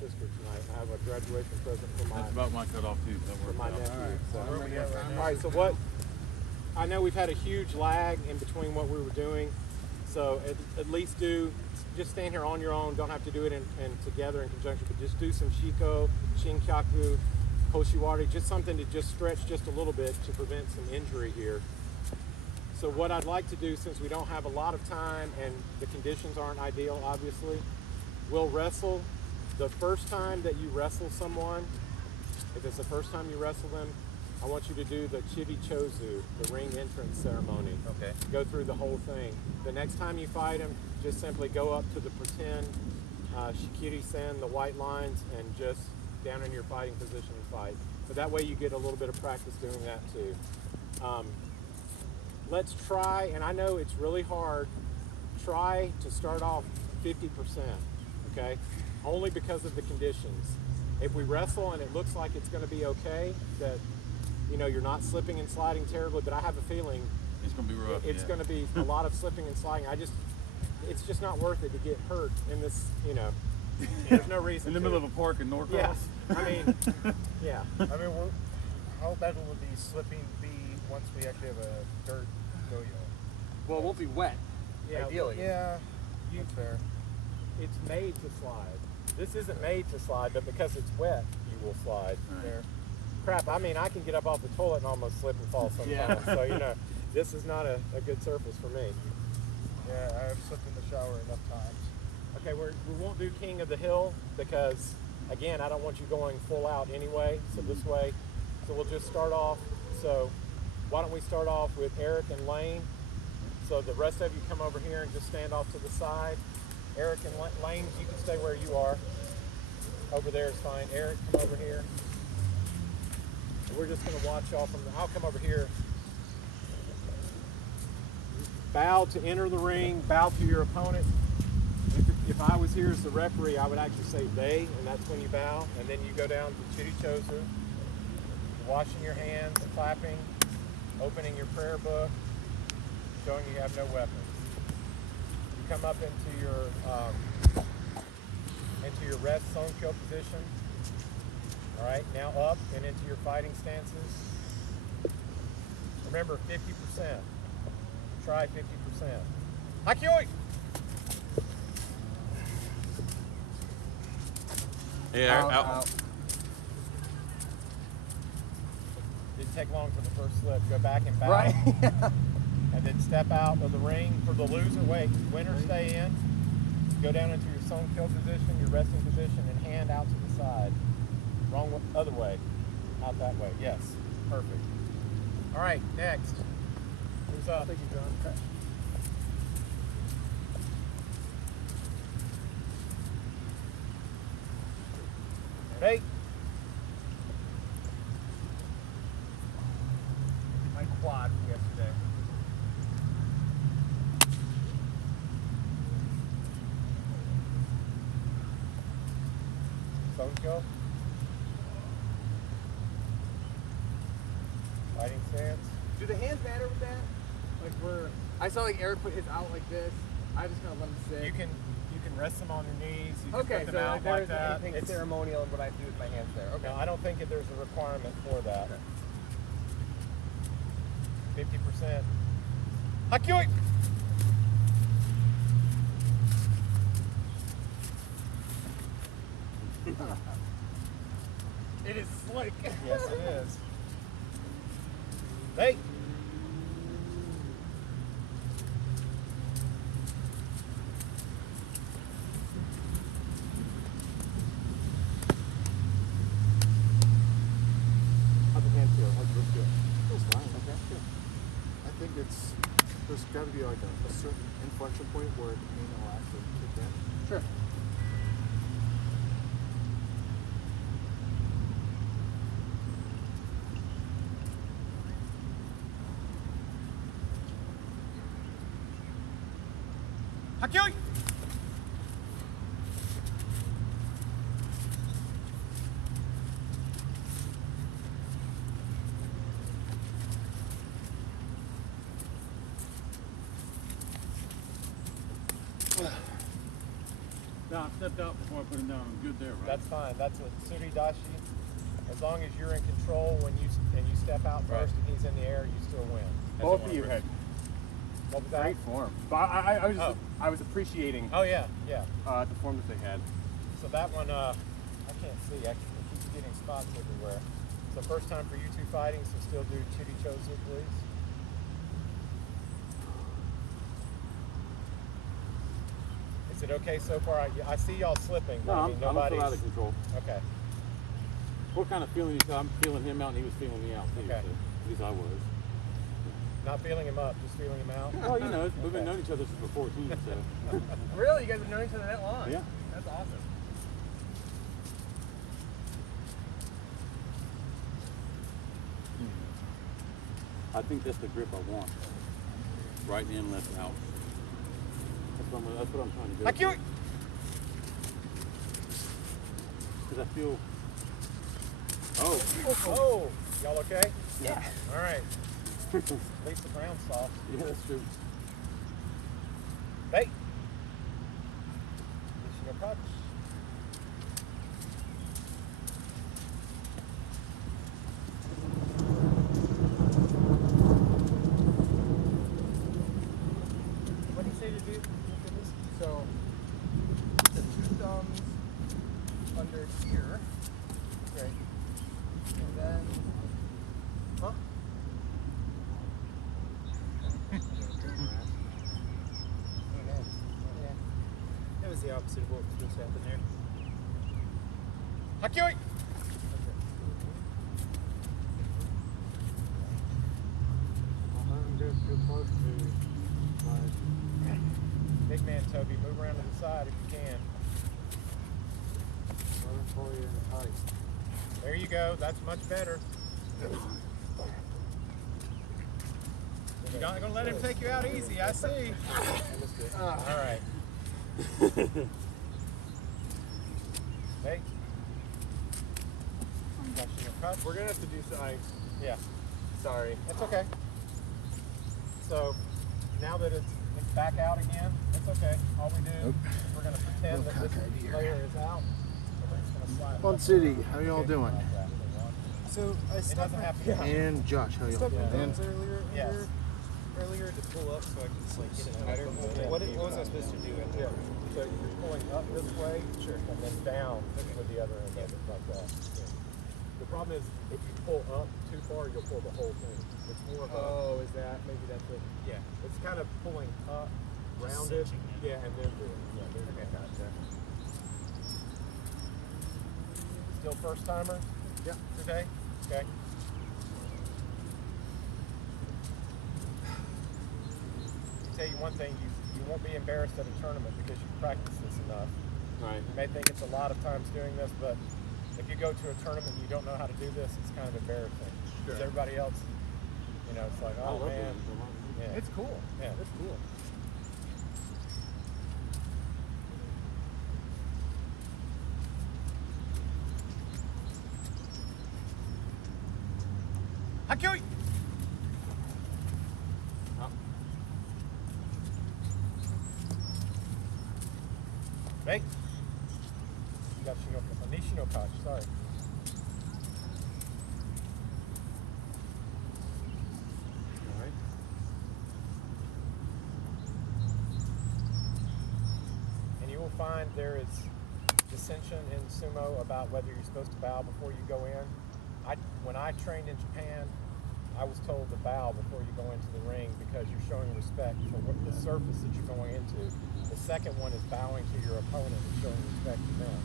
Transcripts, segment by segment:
sister tonight. I have a graduation present for my. That's about my cutoff too. For my nephew. All right. All right. So what? I know we've had a huge lag in between what we were doing. So at least just stand here on your own. Don't have to do it in together in conjunction, but just do some shiko, shinkyaku, hoshiwari, just something to just stretch just a little bit to prevent some injury here. So what I'd like to do, since we don't have a lot of time and the conditions aren't ideal, obviously, we'll wrestle. The first time that you wrestle someone, if it's the first time you wrestle them, I want you to do the chibi chozu, the ring entrance ceremony. Okay. Go through the whole thing. The next time you fight him, just simply go up to the pretend shikiri-sen, the white lines, and just down in your fighting position and fight. But that way you get a little bit of practice doing that too. Let's try, and I know it's really hard, try to start off 50%, okay? Only because of the conditions. If we wrestle and it looks like it's gonna be okay, that you're not slipping and sliding terribly, but I have a feeling It's gonna be rough. it's gonna be a lot of slipping and sliding. It's just not worth it to get hurt in this, there's no reason in the middle of a park in Norcross. Yes, I mean, yeah. I mean, how bad will the slipping be once we actually have a dirt yo-yo? Well, it won't be wet. Yeah, Ideally. Yeah, that's fair. It's made to slide. This isn't made to slide, but because it's wet, you will slide. Right. There. Crap, I mean, I can get up off the toilet and almost slip and fall sometimes. Yeah. So, this is not a good surface for me. Yeah, I have slipped in the shower enough times. Okay, we won't do King of the Hill because, again, I don't want you going full out anyway. So this way, we'll just start off. So why don't we start off with Eric and Lane? So the rest of you come over here and just stand off to the side. Eric and Lane, you can stay where you are. Over there is fine. Eric, come over here. We're just going to watch y'all I'll come over here. Bow to enter the ring, bow to your opponent. If I was here as the referee, I would actually say they, and that's when you bow. And then you go down to Chiri Chozu, washing your hands, clapping, opening your prayer book, showing you have no weapons. You come up into your rest Sonkyo position. All right, now up and into your fighting stances. Remember, 50%. Try 50%. Hakioi! Yeah. Out. Didn't take long for the first slip. Go back and bow. Right. And then step out of the ring. For the loser, wait. Winner, stay in. Go down into your Sonkyo position, your resting position, and hand out to the side. Wrong other way. Out that way. Yes. Perfect. All right, next. Who's up? Thank you, John. Okay. Ready? My quad from yesterday. Sonkyo. Fighting stance. Do the hands matter with that? I saw Eric put his out like this. I just kind of let him sit. You can rest them on your knees. You can Okay, put so them out there like isn't that. anything ceremonial in what I do with my hands there. Okay. No, I don't think that there's a requirement for that. 50%. Hakioi! It is slick. Yes, it is. Hey! How's the hand feel? How's the wrist feel? Feels fine. Okay. I think there's got to be like a certain inflection point where the pain will actually kick in. Sure. Hakioi! Now, I stepped out before I put him down. I'm good there, right? That's fine. That's a suridashi. As long as you're in control when you step out Right. first and he's in the air, you still win. Both of you had What was that? great form. But I was just, Oh. I was appreciating Oh yeah, yeah. the form that they had. So that one, I can't see. I keep getting spots everywhere. So first time for you two fighting, so still do chitty chozu, please. Is it okay so far? I see y'all slipping. But I mean, I don't nobody's feel out of control. Okay. What kind of feeling? I'm feeling him out, and he was feeling me out too. Okay. So, at least I was. Not feeling him up, just feeling him out. Well, you know, we've been Okay. knowing each other since we're 14, so Really? You guys have known each other that long? yeah. That's awesome. I think that's the grip I want. Right in, left out. That's what I'm trying to do. Hakui! Because I feel. Oh, y'all okay? Yeah. All right. At least the ground's soft. Yeah, that's true. Hey. Nishino punch. What did he say to do for this? So, the two thumbs under here. Right. And then, huh? That was the opposite of what was supposed to happen there. Hakui! I'm just too close to my. Big man Toby, move around to the side if you can. Let him pull you in tight. There you go. That's much better. You're not going to let him take you out easy, I see. All right. Hey. Got you your cut. We're gonna have to do some. Yeah, Sorry. that's okay. So now that it's back out again, it's okay. All we do is we're going to pretend that this layer is out. So we're just gonna slide it Fun up City, around. how y'all Okay, doing? like that. So I It stuck doesn't my, have to be. And Josh, how y'all stuck my doing? thumbs Yes. earlier to pull up so I can just like get it tighter. Yeah. What was I supposed to do? Yeah. So you're pulling up this way, sure, and then down with the other end of it, like that. Yeah. The problem is, if you pull up too far, you'll pull the whole thing. It's more of a, Oh, is that maybe that's it? yeah, it's kind of pulling up, rounded, yeah, and then doing, yeah, there you go. Gotcha. Still first timer? Yeah. Today? Okay. I'll tell you one thing, you won't be embarrassed at a tournament because you practice this enough. Right. You may think it's a lot of times doing this, but if you go to a tournament and you don't know how to do this, it's kind of embarrassing. Because everybody else, you know, it's like, I oh love man. it. Yeah. It's cool. Yeah. It's cool. Hakui! Hey. You got Nishino Koch, sorry. All right. And you will find there is dissension in sumo about whether you're supposed to bow before you go in. When I trained in Japan, I was told to bow before you go into the ring because you're showing respect for the surface that you're going into. The second one is bowing to your opponent and showing respect to them.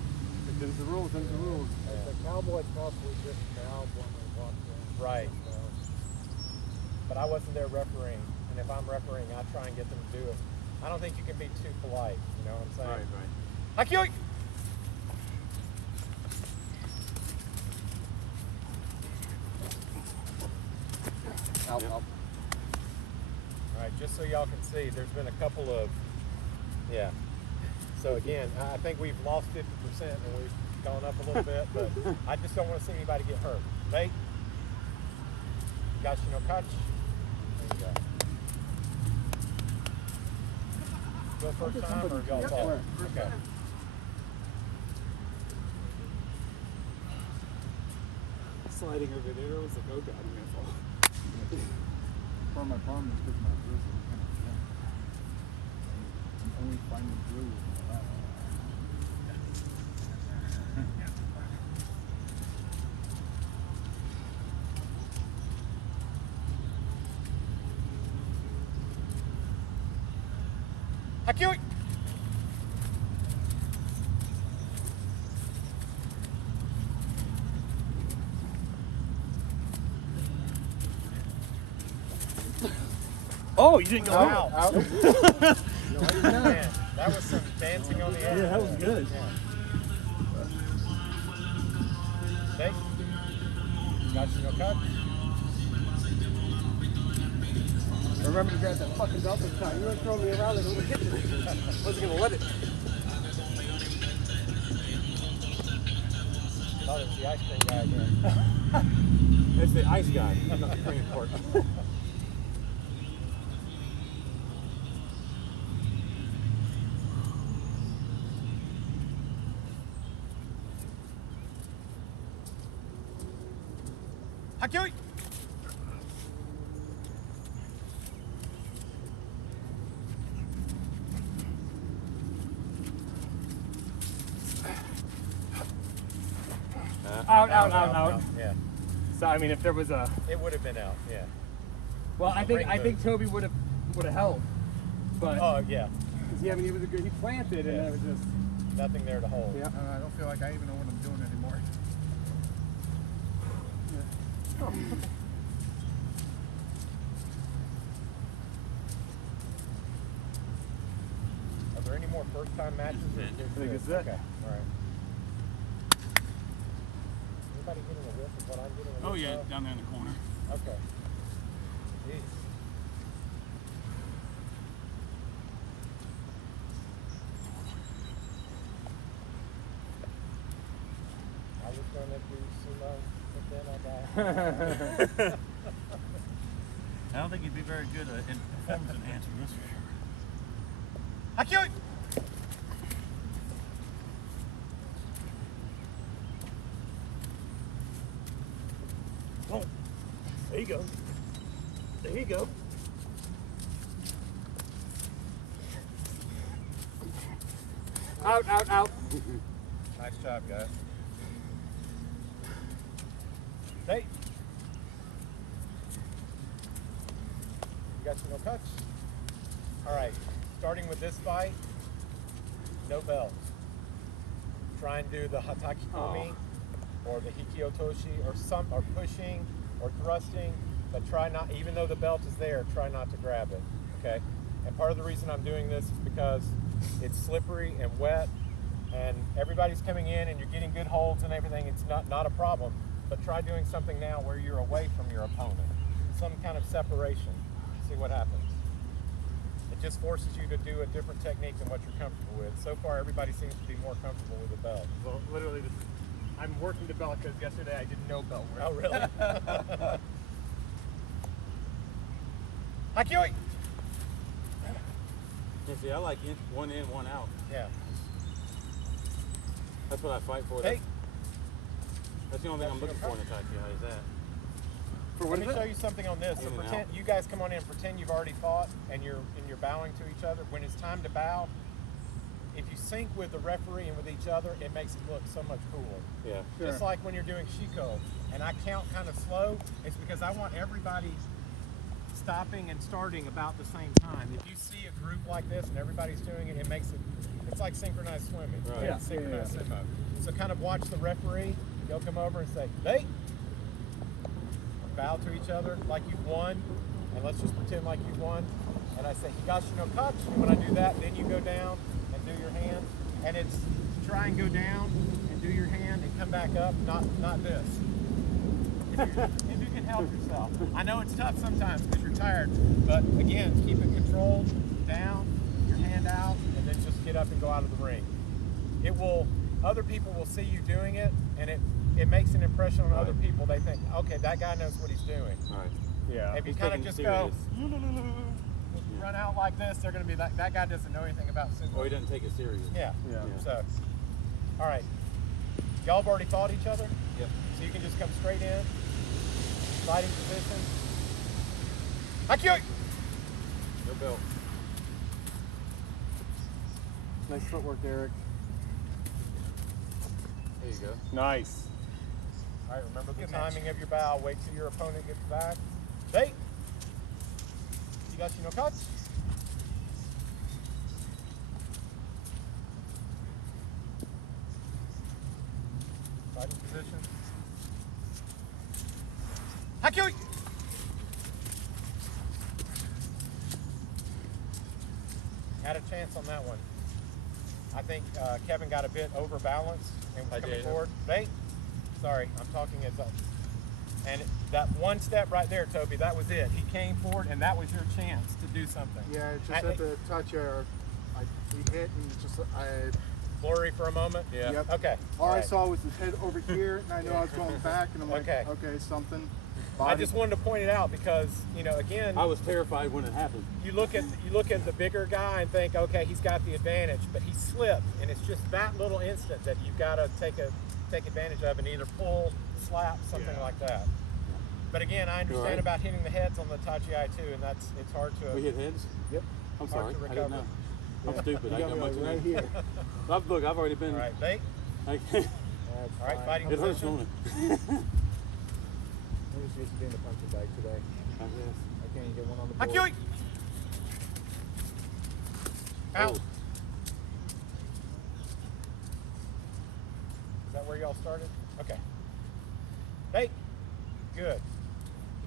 Them's the rules. Them's the rules. The Cowboys probably just bowed when they walked in. Right. So, But I wasn't there refereeing, and if I'm refereeing, I try and get them to do it. I don't think you can be too polite, you know what I'm saying? Right. Hakui! Out. All right, just so y'all can see, there's been a couple of, yeah. So again, I think we've lost 50% and we've gone up a little bit, but I just don't want to see anybody get hurt. Right? Gashino Kach. There you go. Go first time or y'all fall? Okay. sliding over there. I was like, oh god, I'm gonna fall. Part of my problem is because my roof is kind of thin. I'm only finding glue with my lap. Hakui! Oh, you didn't go Out. out. Man, that was some dancing on the edge. Yeah, that was good. Okay. Got you no cut. Remember to grab that fucking belt this time. You were throwing me around like a little kitten. Wasn't gonna let it. Thought it was the ice cream guy again. It's the ice guy, not the cream part. Hakui! Out. Yeah, So I mean, if there was a, it would have been out. Yeah. well, I think Toby would have held, but Oh yeah, because he was a good. He planted and it was just. nothing there to hold. Yeah. I don't feel like I even know what I'm doing anymore. Are there any more first-time matches? Or I think it's it. Okay. All right. Anybody getting a whiff of what I'm getting? a Oh whiff yeah, of? down there in the corner. Okay. Jeez. I was going to do sumo, but then I got. I don't think he'd be very good in performance enhancing, that's for sure. Hakui! Oh, there you go. There you go. Out. Nice job, guys. Hey. You got some no cuts? All right. Starting with this fight, no belts. Try and do the Hataki Komi or the Hikiotoshi or pushing or thrusting, but try not, even though the belt is there, try not to grab it, okay? And part of the reason I'm doing this is because it's slippery and wet and everybody's coming in and you're getting good holds and everything. It's not a problem, but try doing something now where you're away from your opponent. Some kind of separation. See what happens. It just forces you to do a different technique than what you're comfortable with. So far, everybody seems to be more comfortable with the belt. Well, literally, I'm working the belt because yesterday I did no belt work. Oh, really? Hakui! Yeah, see, I like one in, one out. Yeah. That's what I fight for. Hey. That's the only thing I'm looking for in a Taiki. How is that? Let me show you something on this. So In and pretend out. you guys come on in, pretend you've already fought and you're bowing to each other. When it's time to bow, if you sync with the referee and with each other, it makes it look so much cooler. Yeah. Just like when you're doing Shiko and I count kind of slow, it's because I want everybody stopping and starting about the same time. If you see a group like this and everybody's doing it, it makes it, it's like synchronized swimming. Right. Yeah. Synchronized sumo. So kind of watch the referee. He'll come over and say, "Hey," bow to each other like you've won, and let's just pretend like you've won. And I say, "Higashi no kachi." And when I do that, then you go down and do your hand, and it's try and go down and do your hand and come back up, not this. If you can help yourself. I know it's tough sometimes because you're tired, but again, keep it controlled, down, your hand out, and then just get up and go out of the ring. It will, other people will see you doing it, and it makes an impression on other people. They think, okay, that guy knows what he's doing. All right. Yeah. If you He's kind of taking just it go, serious. run out like this, they're going to be like, that guy doesn't know anything about sumo. Or he doesn't take it serious. Yeah. Yeah. So, all right. Y'all have already fought each other? Yep. So you can just come straight in, fighting position. Hakyo! No belt. Nice footwork, Eric. There you go. Nice. All right, remember the timing of your bow. Wait till your opponent gets back. Bait. Higashi no Kachi. Fighting position. Hakyo! Had a chance on that one. I think Kevin got a bit overbalanced and was coming forward. Bait. Sorry, I'm talking as up. And that one step right there, Toby, that was it. He came forward, and that was your chance to do something. Yeah, it's just at the touch where we hit and it's just Blurry for a moment? Yeah. Yep. Okay. All I right. saw was his head over here, and I knew I was going back, and I'm like, Okay. okay, something. I Body. just wanted to point it out because, you know, again, I was terrified when it happened. you look at the bigger guy and think, okay, he's got the advantage, but he slipped, and it's just that little instant that you've got to take advantage of and either pull, slap, something like that. But again, I understand right. about hitting the heads on the Tachi-ai too, and it's hard to. We hit heads? Yep. I'm Hard sorry. to I didn't recover. know. I'm stupid. I You got got me much like right in here. Look, I've already been. All right, bait. I, All right, fighting it hurts, position. don't it? I'm just used to being the punching bag today. I guess. I can't even get one on the board. Hakyo! Out. Oh. Is that where y'all started? Okay. Bait. Good.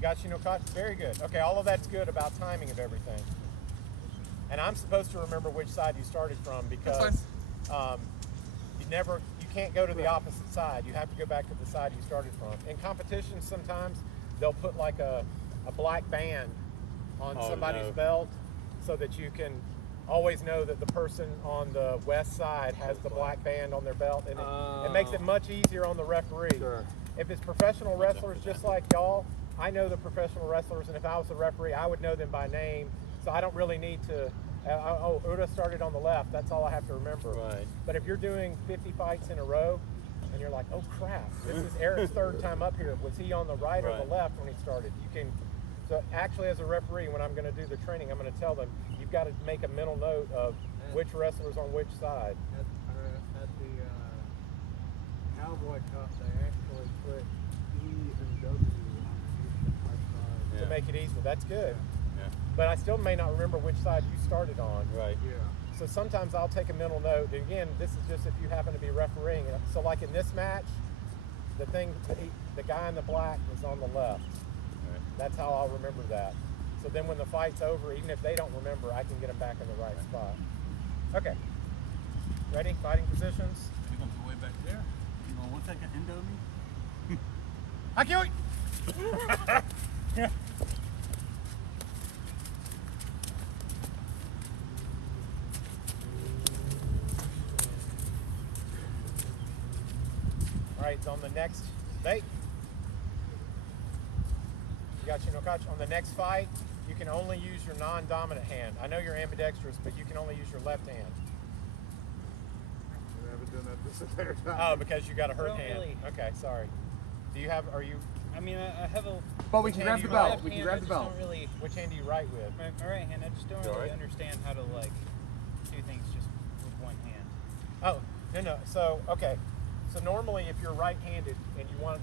Higashi no Kachi. Very good. Okay, all of that's good about timing of everything. And I'm supposed to remember which side you started from because you can't go to the opposite side. You have to go back to the side you started from. In competitions, sometimes they'll put like a black band on somebody's belt so that you can always know that the person on the west side has the black band on their belt, and it makes it much easier on the referee. Sure. If it's professional wrestlers just like y'all, I know the professional wrestlers, and if I was a referee, I would know them by name, so I don't really need to. Uda started on the left. That's all I have to remember. Right. But if you're doing 50 fights in a row, and you're like, oh crap, this is Eric's third time up here. Was he on the right or the left when he started? You can. So actually, as a referee, when I'm going to do the training, I'm going to tell them you've got to make a mental note of which wrestler's on which side. At the Cowboy Cup, they actually put E and W on each side. To make it easier. That's good. Yeah. But I still may not remember which side you started on. Right. Yeah. So sometimes I'll take a mental note. And again, this is just if you happen to be refereeing. So like in this match, the guy in the black was on the left. Right. That's how I'll remember that. So then when the fight's over, even if they don't remember, I can get them back in the right spot. Okay. Ready? Fighting positions. You're going to go way back there? You want 1 second endo me? Hakyo! All right, so on the next bait, Higashi no Kachi. On the next fight, you can only use your non-dominant hand. I know you're ambidextrous, but you can only use your left hand. I haven't done that this entire time. Oh, because you got a hurt Don't hand. really- Okay, sorry. Are you, I mean, I have a. But we Which can hand grab do the you belt. left We can hand, grab I the just belt. don't really, which hand do you write with? my right hand, I just don't You really alright? understand how to like do things just with one hand. Oh, no. So, okay. So normally if you're right-handed and you want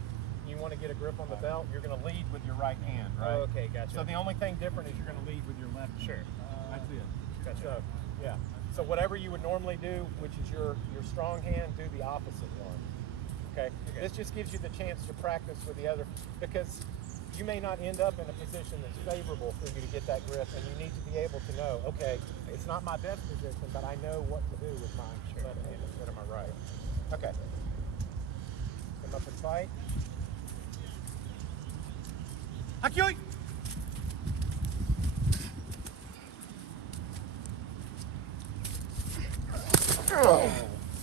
to get a grip on the belt, you're going to lead with your right hand, right? Oh, okay, gotcha. So the only thing different is you're going to lead with your left hand. Sure. That's it. So, yeah. So whatever you would normally do, which is your strong hand, do the opposite one. Okay? This just gives you the chance to practice with the other, because you may not end up in a position that's favorable for you to get that grip, and you need to be able to know, okay, it's not my best position, but I know what to do with my left hand instead of my right. Okay. Come up and fight. Hakyo!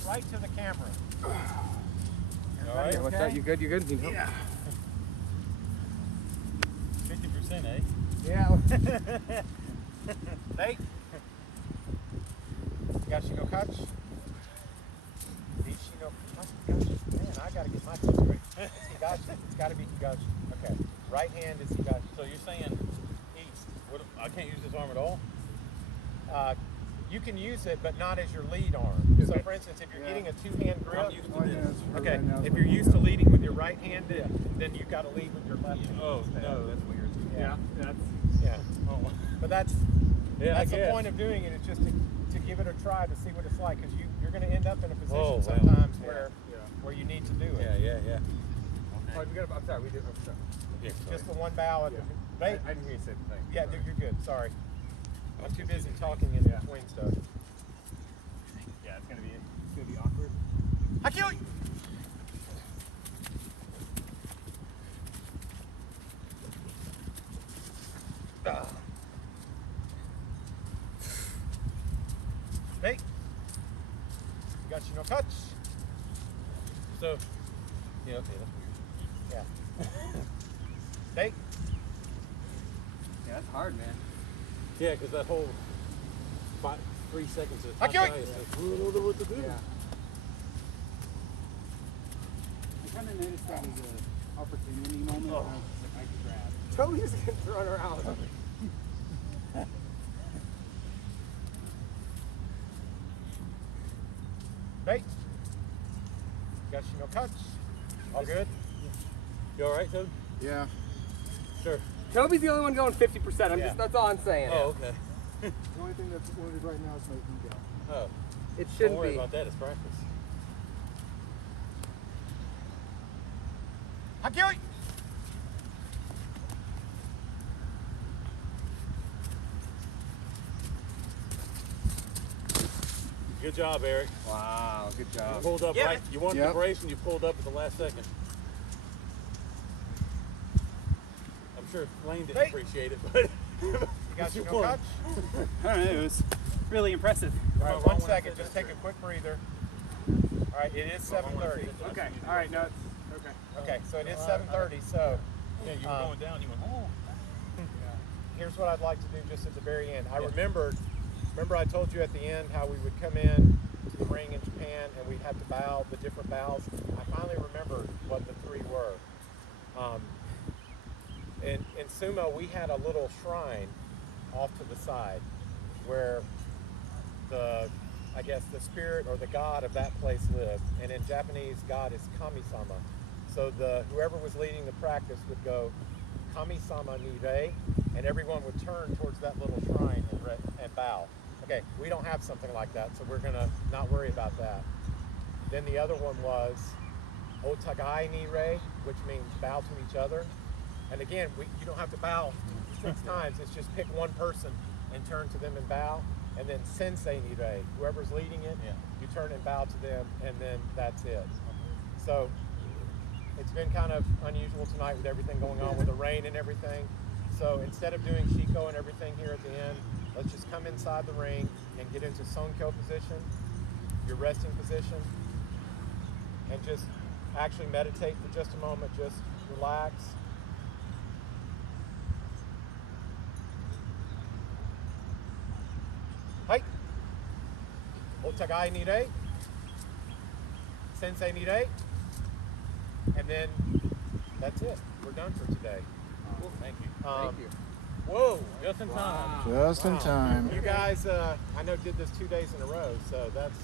Right to the camera. All right. What's that? You good? You good? Yeah. 50%, eh? Yeah. Hey. Higashi no Kachi. Higashi no Kachi. Man, I gotta get my teeth straight. Higashi got to be Higashi. Okay. Right hand is Higashi. So you're saying east? What? I can't use this arm at all? You can use it, but not as your lead arm. So, for instance, if you're getting a two-hand grip, I'm used to Oh, this. yeah, it's for okay, right now, it's if my you're used to ego. leading with your right hand, then you've got to lead with your left hand. Oh no, that's weird. Yeah. That's. Yeah. Oh. But that's Yeah, that's I the guess. point of doing it, is just to give it a try to see what it's like, because you're going to end up in a position Oh, wow. sometimes Yeah. where you need to do it. Yeah. Oh, we got. I'm sorry. We did. I'm sorry. Yeah, Just the one bow at the bait. I didn't hear you say the thing. Yeah, dude, you're good. Sorry. I'm too busy talking in between stuff. Yeah, it's gonna be awkward. Akio! Bait. Got you no touch. So, yeah, okay, that's weird. Yeah. Bait. Yeah, that's hard, man. Yeah, because that whole 3 seconds of Akio! is like, we don't know what to do. Yeah. I kind of noticed that was an opportunity moment. Oh. I could grab. Toby's getting thrown around. Bait. Got you no touch. All good? You all right, Toad? Yeah. Sure. Toby's the only one going 50%. Yeah. That's all I'm saying. Oh, okay. The only thing that's wounded right now is my ego. Oh, It don't shouldn't worry be. about that. It's practice. Akio! Good job, Eric. Wow, good You job. pulled up Yeah. right. You wanted Yep. the brace and you pulled up at the last second. I'm sure Lane didn't Hey. appreciate it, but You got you you no won. touch? I don't know. It was really impressive. All right, wrong 1 when I second. said Just that, take a quick breather. All right, it is 7:30. Okay. All right. No, it's okay. Okay, so it is 7:30. So Yeah, you were going down. You went, oh. here's what I'd like to do just at the very end. I remember I told you at the end how we would come in to the ring in Japan and we'd have to bow the different bows. I finally remembered what the three were. In sumo, we had a little shrine off to the side where I guess the spirit or the god of that place lived. And in Japanese, god is kami-sama. So whoever was leading the practice would go kami-sama ni rei, and everyone would turn towards that little shrine and bow. Okay, we don't have something like that, so we're gonna not worry about that. Then the other one was otagai ni rei, which means bow to each other. And again, you don't have to bow 6 times. It's just pick one person and turn to them and bow. And then sensei ni rei, whoever's leading it, Yeah. you turn and bow to them, and then that's it. So it's been kind of unusual tonight with everything going on with the rain and everything. So instead of doing shiko and everything here at the end, let's just come inside the ring and get into sonkyo position, your resting position, and just actually meditate for just a moment. Just relax. Hai. Otagai ni rei. Sensei ni rei. And then that's it. We're done for today. Cool. Thank you. Thank you. Whoa, just in time. Just in Wow. time. You guys, I know, did this 2 days in a row, so that's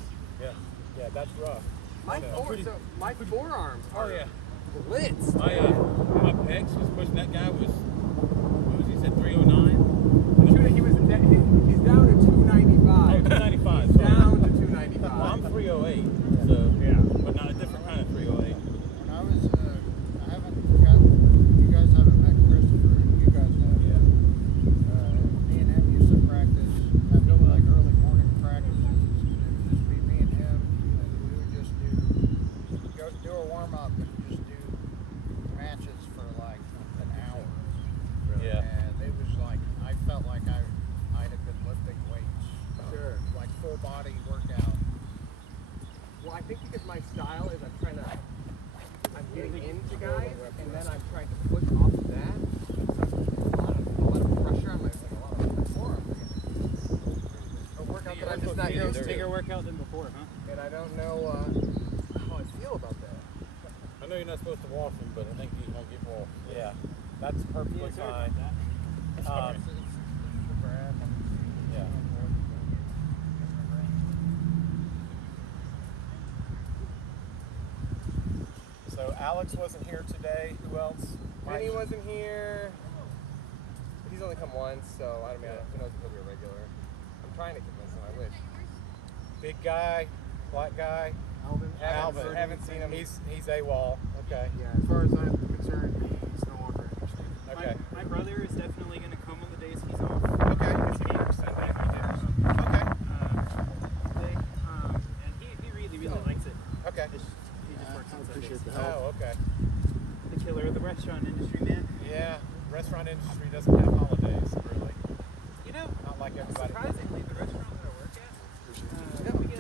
that's rough. My So- my forearms Oh are yeah. blitz. My pecs was pushing. That guy was. What was he said? 309. He's down to 295. Oh, 295. He's down to 295. Well, I'm 308. So Yeah. but not a different kind of 308. When I was, I haven't got, you guys haven't met Christopher, you guys have. Yeah. Me and him used to practice, have like early morning practices. It would just be me and him, and we would just do a warm up and just do matches for like an hour. Yeah. And it was like, I felt like I had been lifting weights. Sure. Like full body workout. Well, I think because my style is I'm getting into guys, and then I'm trying to push off of that. A lot of pressure on my forearms. A workout that I'm just not used to. Bigger workout than before, huh? And I don't know how I feel about that. know you're not supposed to wash them, but I think these won't get washed. Yeah, that's perfectly fine. Um, yeah. So Alex wasn't here today. Who else? Vinny wasn't here. He's only come once, so I mean, who knows if he'll be a regular. I'm trying to convince him. I wish. Big guy, black guy. Alvin. Alvin. Haven't seen him. He's AWOL. Okay. Yeah, as far as I'm concerned, he's no longer interested. Okay. My brother is definitely going to come on the days he's off. Okay. Because he said that he did. Okay. And he really likes it. Okay. He just works on Appreciate Sundays. the help. Oh, okay. The killer of the restaurant industry, man. Yeah. Restaurant industry doesn't have holidays, really. You know, Not like everybody. surprisingly, the restaurant that I work at, we get